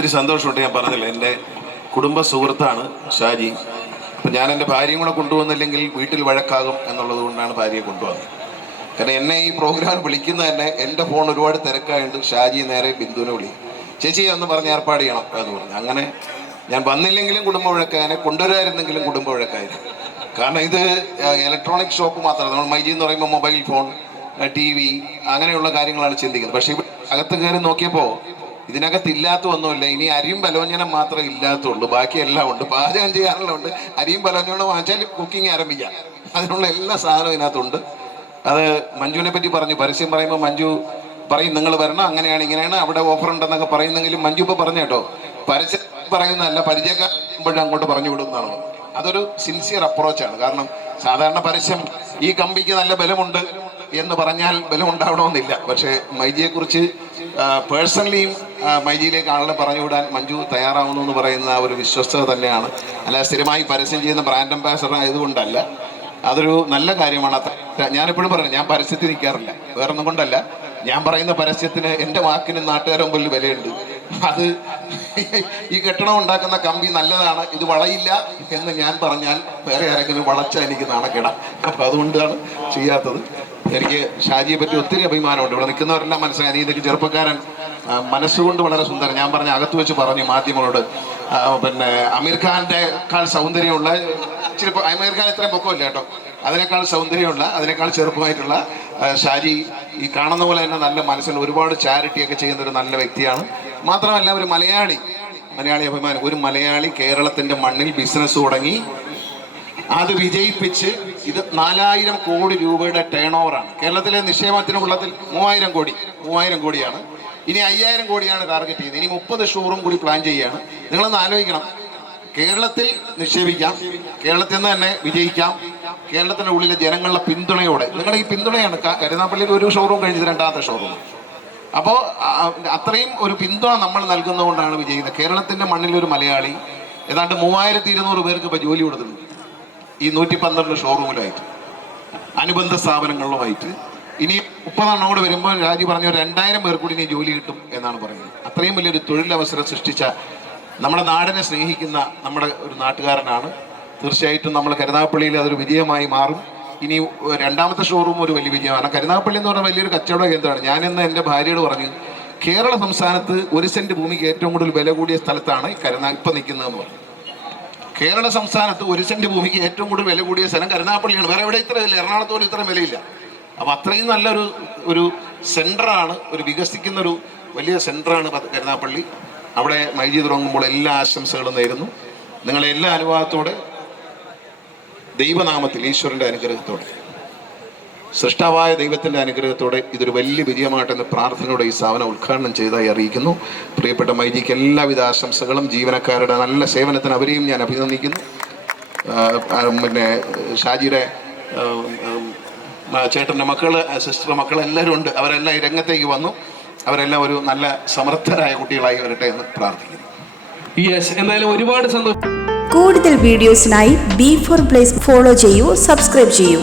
ഒത്തിരി സന്തോഷമുണ്ട്. ഞാൻ പറഞ്ഞില്ല, എൻ്റെ കുടുംബ സുഹൃത്താണ് ഷാജി. അപ്പം ഞാൻ എൻ്റെ ഭാര്യയും കൂടെ കൊണ്ടുവന്നില്ലെങ്കിൽ വീട്ടിൽ വഴക്കാകും എന്നുള്ളത് കൊണ്ടാണ് ഭാര്യയെ കൊണ്ടുവന്നത്. കാരണം എന്നെ ഈ പ്രോഗ്രാം വിളിക്കുന്ന തന്നെ എൻ്റെ ഫോൺ ഒരുപാട് തിരക്കായുണ്ട്. ഷാജി നേരെ ബിന്ദുവിനെ വിളി, ചേച്ചി ഒന്ന് പറഞ്ഞ് ഏർപ്പാട് ചെയ്യണം എന്ന് പറഞ്ഞു. അങ്ങനെ ഞാൻ വന്നില്ലെങ്കിലും കുടുംബ വഴക്കായനെ, കൊണ്ടുവരായിരുന്നെങ്കിലും കുടുംബ വഴക്കായിരുന്നു. കാരണം ഇത് ഇലക്ട്രോണിക് ഷോപ്പ് മാത്രമല്ല. നമ്മൾ മൈജി എന്ന് പറയുമ്പോൾ മൊബൈൽ ഫോൺ, TV അങ്ങനെയുള്ള കാര്യങ്ങളാണ് ചിന്തിക്കുന്നത്. പക്ഷേ അകത്ത് കയറി നോക്കിയപ്പോൾ ഇതിനകത്ത് ഇല്ലാത്ത ഒന്നുമില്ല. ഇനി അരിയും ബലോഞ്ഞനം മാത്രമേ ഇല്ലാത്തുള്ളൂ, ബാക്കി എല്ലാം ഉണ്ട്. പാചകം ചെയ്യാനുള്ള ഉണ്ട്. അരിയും ബലോഞ്ഞനം വാങ്ങിച്ചാൽ കുക്കിംഗ് ആരംഭിക്കാം. അതിനുള്ള എല്ലാ സാധനവും ഇതിനകത്തുണ്ട്. അത് മഞ്ജുവിനെ പറ്റി പറഞ്ഞു. പരസ്യം പറയുമ്പോൾ മഞ്ജു പറയും നിങ്ങൾ വരണം, അങ്ങനെയാണ് ഇങ്ങനെയാണ്, അവിടെ ഓഫർ ഉണ്ടെന്നൊക്കെ പറയുന്നെങ്കിലും മഞ്ജു ഇപ്പോൾ പറഞ്ഞു കേട്ടോ, പരസ്യം പറയുന്നതല്ല, പരിചയക്കാരുമ്പോഴും അങ്ങോട്ട് പറഞ്ഞു വിടുന്നതാണ്. അതൊരു സിൻസിയർ അപ്രോച്ചാണ്. കാരണം സാധാരണ പരസ്യം ഈ കമ്പിക്ക് നല്ല ബലമുണ്ട് എന്ന് പറഞ്ഞാൽ ബലം ഉണ്ടാവണമെന്നില്ല. പക്ഷേ മൈജിയെക്കുറിച്ച് പേഴ്സണലിയും മൈജിയിലേക്ക് ആളുകളെ പറഞ്ഞുവിടാൻ മഞ്ജു തയ്യാറാവുന്നു എന്ന് പറയുന്ന ഒരു വിശ്വസ്തത തന്നെയാണ്. അല്ല സ്ഥിരമായി പരസ്യം ചെയ്യുന്ന ബ്രാൻഡ് അംബാസഡർ ആയതുകൊണ്ടല്ല, അതൊരു നല്ല കാര്യമാണ്. ഞാനെപ്പോഴും പറഞ്ഞു, ഞാൻ പരസ്യത്തിൽ നിൽക്കാറില്ല, വേറൊന്നും കൊണ്ടല്ല. ഞാൻ പറയുന്ന പരസ്യത്തിന് എൻ്റെ വാക്കിന് നാട്ടുകാരുടെ മുമ്പിൽ വിലയുണ്ട്. അത് ഈ കെട്ടിടം ഉണ്ടാക്കുന്ന കമ്പി നല്ലതാണ്, ഇത് വളയില്ല എന്ന് ഞാൻ പറഞ്ഞാൽ വേറെ ആരെങ്കിലും വളച്ചാൽ എനിക്ക് നാണക്കേടാം. അപ്പം അതുകൊണ്ടാണ് ചെയ്യാത്തത്. എനിക്ക് ഷാജിയെ പറ്റി ഒത്തിരി അഭിമാനമുണ്ട്. ഇവിടെ നിൽക്കുന്നവരെല്ലാം മനസ്സിലായി. നീ ചെറുപ്പക്കാരൻ, മനസ്സുകൊണ്ട് വളരെ സുന്ദരൻ. ഞാൻ പറഞ്ഞ അകത്ത് വെച്ച് പറഞ്ഞു മാധ്യമങ്ങളോട്, പിന്നെ അമീർ ഖാൻ്റെക്കാൾ സൗന്ദര്യമുള്ള, ഇച്ചിരി അമീർ ഖാൻ ഇത്രയും പൊക്കമില്ല കേട്ടോ, അതിനേക്കാൾ സൗന്ദര്യമുള്ള, അതിനേക്കാൾ ചെറുപ്പമായിട്ടുള്ള ഷാജി ഈ കാണുന്ന പോലെ തന്നെ നല്ല മനസ്സിൽ ഒരുപാട് ചാരിറ്റിയൊക്കെ ചെയ്യുന്ന ഒരു നല്ല വ്യക്തിയാണ്. മാത്രമല്ല ഒരു മലയാളി അഭിമാനം. ഒരു മലയാളി കേരളത്തിൻ്റെ മണ്ണിൽ ബിസിനസ് തുടങ്ങി അത് വിജയിപ്പിച്ച്, ഇത് 4000 കോടി രൂപയുടെ ടേൺ ഓവറാണ്. കേരളത്തിലെ നിക്ഷേപത്തിന് ഉള്ളതിൽ 3000 കോടിയാണ്. ഇനി 5000 കോടിയാണ് ടാർഗറ്റ് ചെയ്യുന്നത്. ഇനി 30 ഷോറൂം കൂടി പ്ലാൻ ചെയ്യുകയാണ്. നിങ്ങളൊന്ന് ആലോചിക്കണം, കേരളത്തിൽ നിക്ഷേപിക്കാം, കേരളത്തിൽ നിന്ന് തന്നെ വിജയിക്കാം, കേരളത്തിൻ്റെ ഉള്ളിലെ ജനങ്ങളുടെ പിന്തുണയോടെ. നിങ്ങളുടെ ഈ പിന്തുണയാണ് കരുനാഗപ്പള്ളിയിൽ ഒരു ഷോറൂം കഴിഞ്ഞത് 2ാമത്തെ ഷോറൂം. അപ്പോൾ അത്രയും ഒരു പിന്തുണ നമ്മൾ നൽകുന്നതുകൊണ്ടാണ് വിജയിക്കുന്നത്. കേരളത്തിൻ്റെ മണ്ണിലൊരു മലയാളി ഏതാണ്ട് 3200 പേർക്ക് ഇപ്പോൾ ജോലി കൊടുത്തിട്ടുണ്ട്. ഈ 112 ഷോറൂമിലായിട്ട്, അനുബന്ധ സ്ഥാപനങ്ങളിലുമായിട്ട്. ഇനി 30 കൂടെ വരുമ്പോൾ രാജി പറഞ്ഞ 2000 പേർ കൂടി ഇനി ജോലി കിട്ടും എന്നാണ് പറയുന്നത്. അത്രയും വലിയൊരു തൊഴിലവസരം സൃഷ്ടിച്ച, നമ്മുടെ നാടിനെ സ്നേഹിക്കുന്ന നമ്മുടെ ഒരു നാട്ടുകാരനാണ്. തീർച്ചയായിട്ടും നമ്മൾ കരുനാഗപ്പള്ളിയിൽ അതൊരു വിജയമായി മാറും. ഇനി 2ാമത്തെ ഷോറൂം ഒരു വലിയ വിജയമാണ്. കരുനാഗപ്പള്ളി എന്ന് പറഞ്ഞാൽ വലിയൊരു കച്ചവട കേന്ദ്രമാണ്. ഞാനിന്ന് എൻ്റെ ഭാര്യയോട് പറഞ്ഞു, കേരള സംസ്ഥാനത്ത് 1 സെന്റ് ഭൂമിക്ക് ഏറ്റവും കൂടുതൽ വില കൂടിയ സ്ഥലത്താണ് ഇപ്പം നിൽക്കുന്നതെന്ന് പറഞ്ഞു. കേരള സംസ്ഥാനത്ത് 1 സെന്റ് ഭൂമിക്ക് ഏറ്റവും കൂടുതൽ വില കൂടിയ സ്ഥലം കരുനാഗപ്പള്ളിയാണ്. വേറെ എവിടെ ഇത്ര വില? എറണാകുളത്ത് പോലും ഇത്രയും വിലയില്ല. അപ്പം അത്രയും നല്ലൊരു സെൻറ്ററാണ്, ഒരു വികസിക്കുന്നൊരു വലിയ സെൻറ്ററാണ് കരുനാഗപ്പള്ളി. അവിടെ മൈജി തുടങ്ങുമ്പോൾ എല്ലാ ആശംസകളും നേരുന്നു. നിങ്ങളെ എല്ലാ അനുവാദത്തോടെ, ദൈവനാമത്തിൽ, ഈശ്വരൻ്റെ അനുഗ്രഹത്തോടെ, സൃഷ്ടാവായ ദൈവത്തിൻ്റെ അനുഗ്രഹത്തോടെ ഇതൊരു വലിയ വിജയമായിട്ടെന്ന് പ്രാർത്ഥനയോടെ ഈ സ്ഥാപനം ഉദ്ഘാടനം ചെയ്തതായി അറിയിക്കുന്നു. പ്രിയപ്പെട്ട മൈജിക്ക് എല്ലാവിധ ആശംസകളും. ജീവനക്കാരുടെ നല്ല സേവനത്തിന് അവരെയും ഞാൻ അഭിനന്ദിക്കുന്നു. പിന്നെ ഷാജിയുടെ ചേട്ടൻ്റെ മക്കള്, സിസ്റ്റർ മക്കളെല്ലാവരും ഉണ്ട്. അവരെല്ലാം ഈ രംഗത്തേക്ക് വന്നു. അവരെല്ലാം ഒരു നല്ല സമർത്ഥരായ കുട്ടികളായി വരട്ടെ എന്ന് പ്രാർത്ഥിക്കുന്നു. എന്തായാലും ഒരുപാട് സന്തോഷം. കൂടുതൽ വീഡിയോസിനായി B4 Place ഫോളോ ചെയ്യൂ, സബ്സ്ക്രൈബ് ചെയ്യൂ.